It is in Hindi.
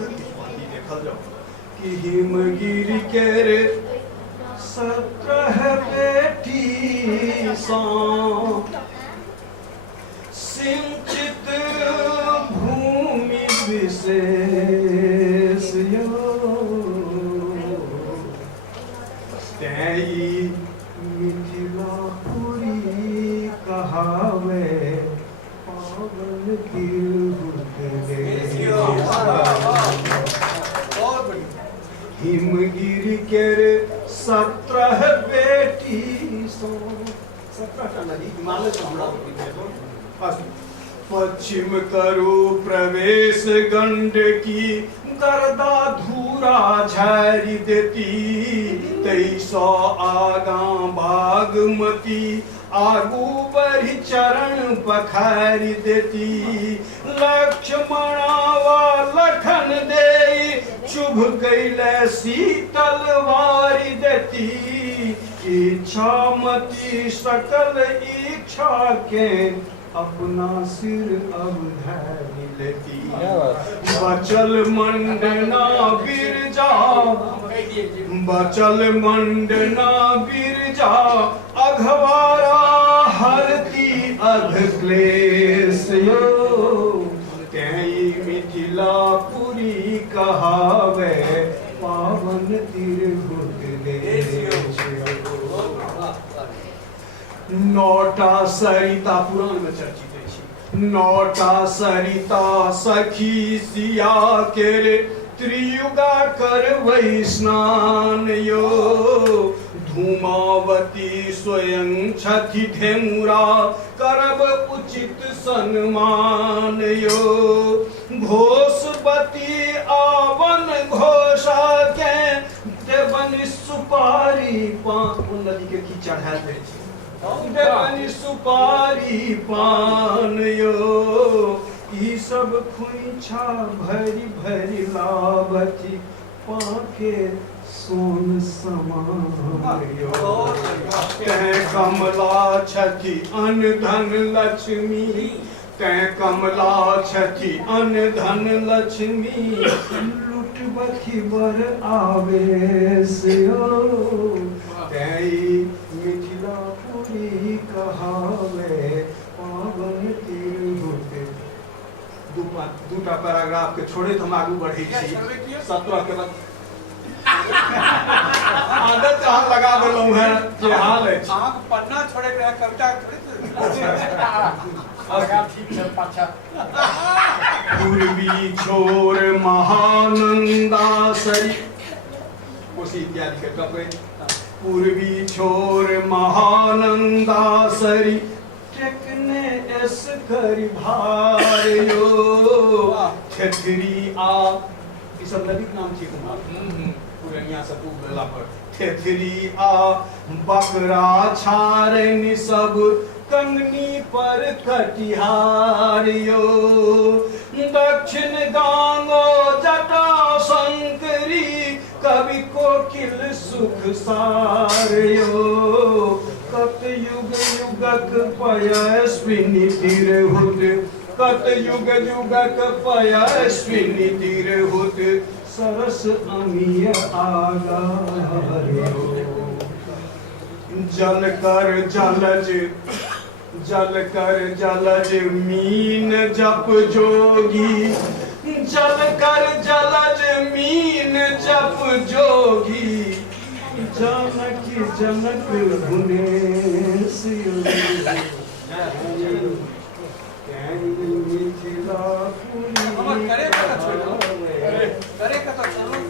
देखल जाओ कि हिमगिरी के रे 17 बेटी सा सिंचित भूमि विशेष यो तैई मिथिलापुरी कहावे पावन हिमगिरी के 17 बेटी सो 17 नदी हिमालय से हमरा पश्चिम करु प्रवेश गंडकी दरदा धूरा झारी देती 23 आगा बागमती आगू बढ़ी चरण पखारी देती लक्ष्मणावा लखन दे शुभ कैले शीतल वारी देती इच्छा मती सकल इच्छा के अपना सिर अब धैर्य लेती बचल मंडना बिरजा बचल मंडना बिरजा अघवारा हरती अघ क्लेश यो तैई मिथिलापुरी कहावे पावन तिरहुत देश नौटा सरिता पुराण में चर्चित है नौटा सरिता सखी सिया के रे त्रियुगा कर वही स्नान यो धूमावती स्वयं छथि धेमुरा करब उचित सन्मान यो घोषवती आवन घोषा के देवन सुपारी पान नदी के की चढ़ा दे देवनी सुपारी पान यो ई सब खुइछा भरी भरी लावती पाके सोन समान यो कह कमला छथि अन धन लक्ष्मी कह कमला छथि अन धन लक्ष्मी लुट बखी बर आवेश यो तैई मिथिलापुरी कहावे पावन तिरहुत दूटा पैराग्राफ के छोड़े तो हम आगू बढ़े 17 के बाद आदत हाथ लगा देलौं है जे हाल है आंख पन्ना छोड़े के कविता थोड़ी ठीक है पाछा पूर्वी छोर महानंदा सरी कोसी इत्यादि के कपे पूर्वी छोर महानंदा सरी टेकने एस करी भार यो छतरी आ ई सब नदी के नाम थी कुमार पुरनिया से तू बेला पर छतरी आ बकरा छारनी सब कंगनी पर कटिहार यो दक्षिण गांगो जटा शंकरी कवि कोकिल सुख सार यो कत युग युगक पयस्विनी तिरहुत कत युग युगक पयस्विनी तिरहुत सरस अमीय आगार यो जल कर जलज मीन जप जोगी जल कर जलज मीन जप जोगी जानकी जनक गुणेश करे का तो चलो